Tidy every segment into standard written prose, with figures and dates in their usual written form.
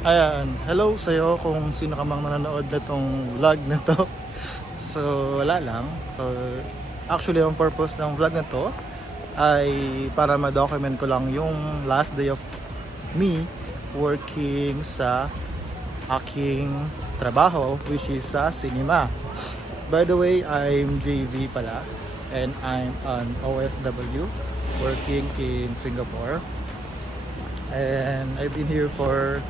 Ayan, hello sa'yo kung sino ka mang nanonood na tong vlog na to. So, wala lang. So, actually, ang purpose ng vlog na to ay para ma-document ko lang yung last day of me working sa aking trabaho, which is sa cinema. By the way, I'm JV pala, and I'm an OFW working in Singapore. And I've been here for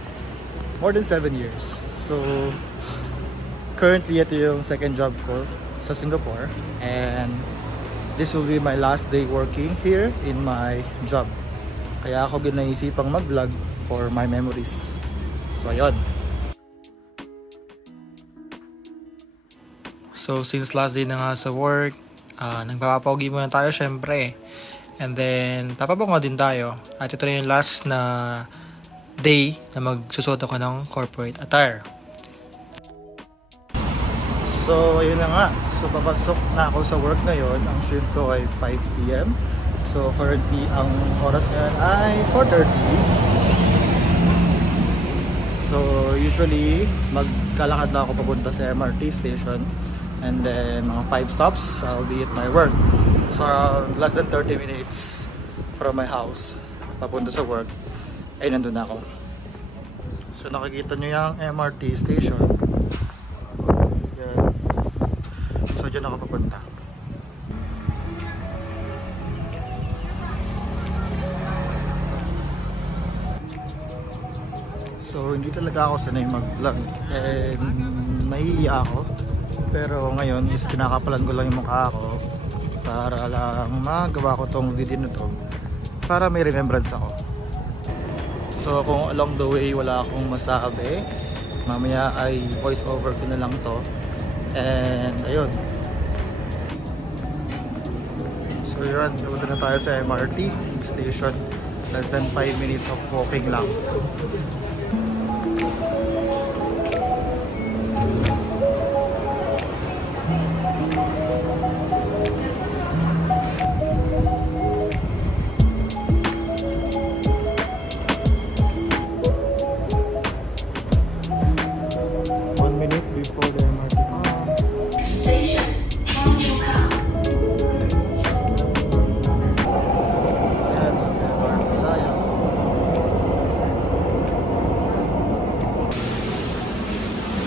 more than 7 years. So currently ito yung second job ko sa Singapore, and this will be my last day working here in my job. Kaya ako ginaisipang mag-vlog for my memories. So ayun. So since last day na nga sa work, nagpapapogi muna tayo syempre. And then papabango din tayo. At ito na yung last na day na magsusot ako ng corporate attire. So ayun na nga. So papasok na ako sa work ngayon. Ang shift ko ay 5 PM. So currently ang oras ngayon ay 4:30. So usually magkalakad na ako papunta sa MRT station, and then mga 5 stops I'll be at my work. So less than 30 minutes from my house papunta sa work ay nandun na ako. So nakikita nyo yung MRT station. Yan. So dyan ako papunta. So hindi talaga ako sanay mag-vlog, and mahihiya ako. Pero ngayon is kinakapalan ko lang yung mukha ko para lang magawa ko tong video na to, para may remembrance ako. So kung along the way wala akong masabi, mamaya ay voice over ko na lang to. And ayun. So yun, punta na tayo sa MRT station. Less than 5 minutes of walking lang.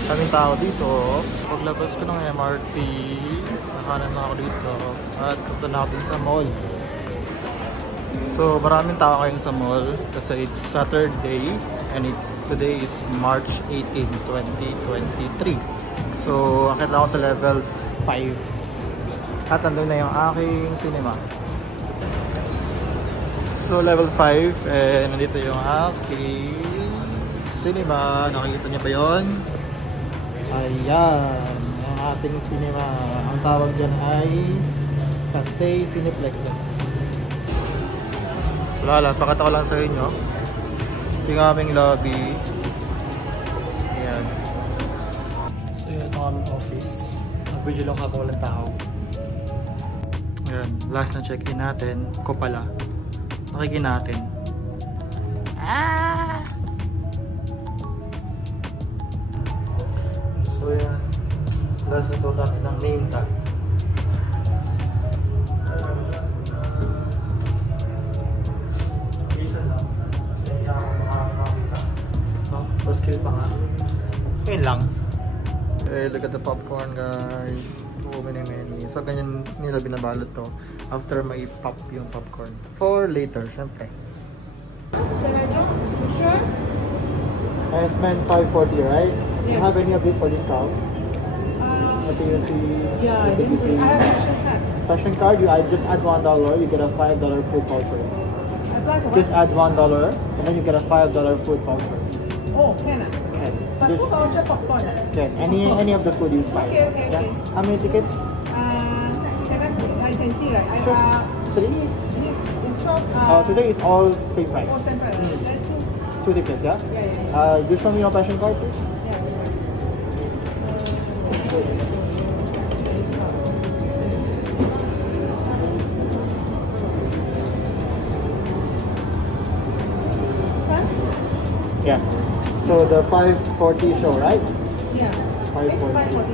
Kaming tao dito. Paglabas ko ng MRT, nakanan na ako dito at punta na ako din sa mall. So maraming tao ngayon sa mall kasi it's Saturday, and today is March 18, 2023. So akit lang ako sa level 5 at andun na yung aking cinema. So level 5, and nandito yung aking cinema. Nakikita niyo ba yun? Ayan, ang ating cinema. Ang tawag dyan ay Cathay Cineplexes. Wala lang, pakita ko lang sa inyo. Ito yung aming lobby. Ayan. So yun ang aming office. Nag-video lang habang walang tao. Ayan, last na check-in natin. Ko pala. Nakikin natin. So yan, last na ito natin ng name tag. Isa lang, hindi ako makakakita. Paskill pa nga. Ngayon lang. Okay, look at the popcorn guys. So many. So ganyan nila binabalot to after may pop yung popcorn. For later, syempre. Sure? And man 540, right? Yes. You have any of these for discount? I think you see. Yeah, I have a Fashion card, you just add $1, you get a $5 food voucher. Just add $1 and then you get a $5 food voucher. Oh, can I? Can. But Just, food voucher popcorn. can. Any of the food is fine. Okay. Yeah. How many tickets? I can see right. I Sure. have 3? this in shop. Today is all same price. Oh, center. That's 2 tickets, yeah? Yeah. Just show me your passion card, please. Sir? Yeah. So the 540 show, right? Yeah. 540. 540.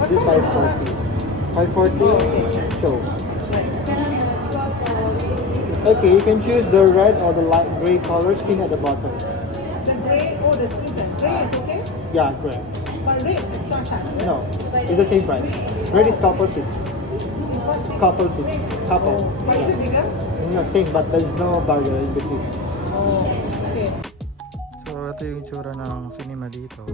This is 540. 540 show. Okay, you can choose the red or the light gray color skin at the bottom. The gray or the skin. Gray is okay? Yeah, gray. But red extra charge. No, it's the same price. Red is couple seats. This one same. Couple seats. Couple. But is it bigger? No, same, but there's no barrier in between. Oh, okay. So, ito yung itsura ng cinema dito.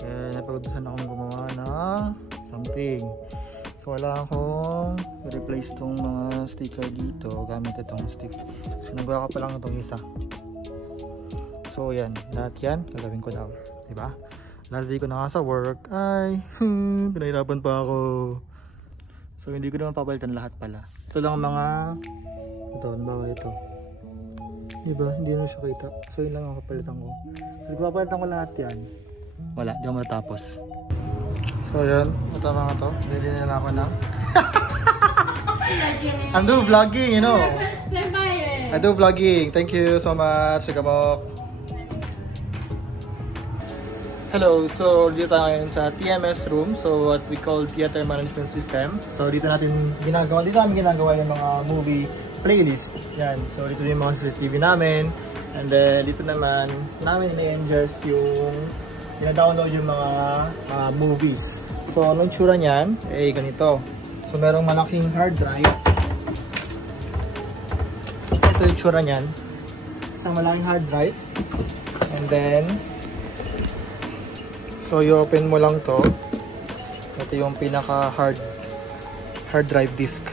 Eh, napag-utusan akong gumawa ng something. So, wala akong replace tong mga sticker dito gamit itong stick. So, nagawa ko pa lang itong isa. So, yan. Lahat yan, gagawin ko daw. Diba? Last day ko na nga sa work. Ay, pinahirapan pa ako. So, hindi ko naman papalitan lahat pala. Ito lang mga... Ito, ano ba ito? Diba? Hindi na siya kita. So, yun lang ang kapalitan ko. Kasi kung papalitan ko lahat yan, wala, di ako matapos. So, yun. Ito mga to. Bili nila ako na. I'm doing vlogging, you know. I do vlogging. Thank you so much, Sigamok. Hello, so dito tayo ngayon sa TMS room. So, what we call Theater Management System. So, dito namin ginagawa yung mga movie playlist. Yan. So, dito yung mga CCTV namin. And then, dito naman, namin ina-ingest yung ina-download yung mga movies. So, anong tsura niyan? Eh, ganito. So, merong malaking hard drive. Ito yung tsura niyan. Isang malaking hard drive. And then, so, i-open mo lang to. Ito yung pinaka hard drive disk.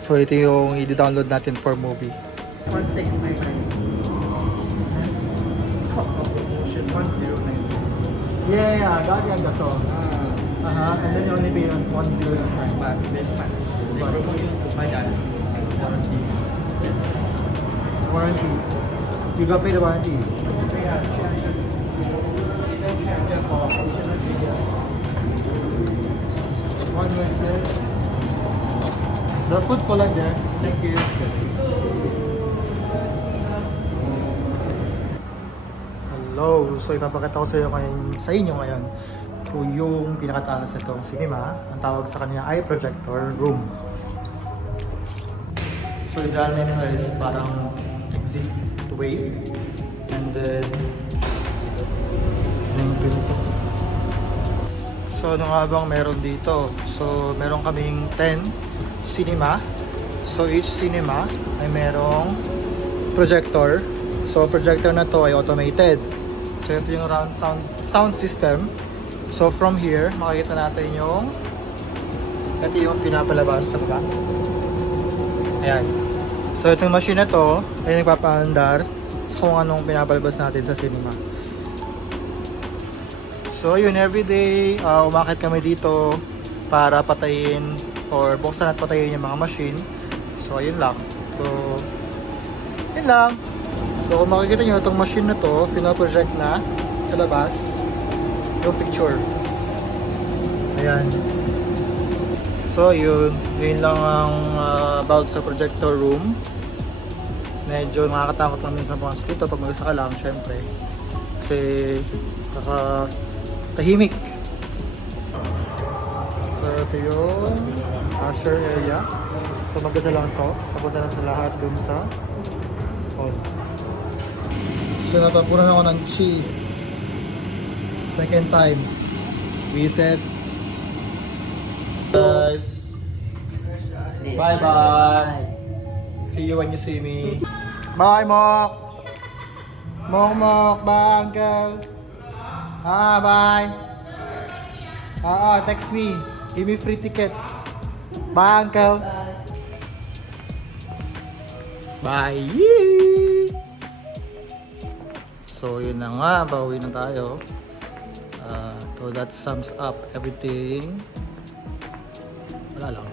So, ito yung i-download natin for movie. 1699. Promotion 109. Yeah, dati ang gaso. And then you only pay on 109. But this one, they promote you to buy that warranty. Yes. Warranty. You got pay the warranty. One minute. The food collect there. Thank you. Hello. So ipapakita ko sa inyo ngayon kung yung pinakataas nitong cinema. Ang tawag sa kanya ay projector room. So yung daan nila is parang exit way. And then so ano nga bang meron dito? So meron kaming 10 cinema. So each cinema ay merong projector. So projector na to ay automated. So ito yung round sound system. So from here makikita natin yung ito yung pinapalabas sa baba. Ayan. So itong machine na to ay nagpapaandar sa kung anong pinapalabas natin sa cinema. So yun, everyday umakit kami dito para patayin or buksan at patayin yung mga machine. So yun lang. So yun lang. So kung makikita nyo itong machine na to, pinaproject na sa labas yung picture. Ayan. So yun lang ang about sa projector room. Medyo nakakatakot lang minsan pumasok dito pag mag-isa ka lang, syempre. Kasi tahimik. So ito yung usher area. So mag-isa lang to. Papunta na sa lahat dun sa hall. So natapunan ako ng cheese. Second time. Reset. Guys. Bye bye. See you when you see me. Bye Mok. Mok. Bye uncle. Bye. Text me. Give me free tickets. Bye, uncle. Bye. So, yun na nga. Pauwi na tayo. So, that sums up everything. Wala lang.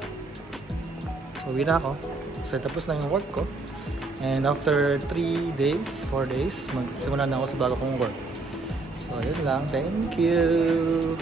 So, uwi na ako. So, tapos na yung work ko. And after 3 days, 4 days, magsimula na ako sa bago kong work. So, yun lang. Thank you.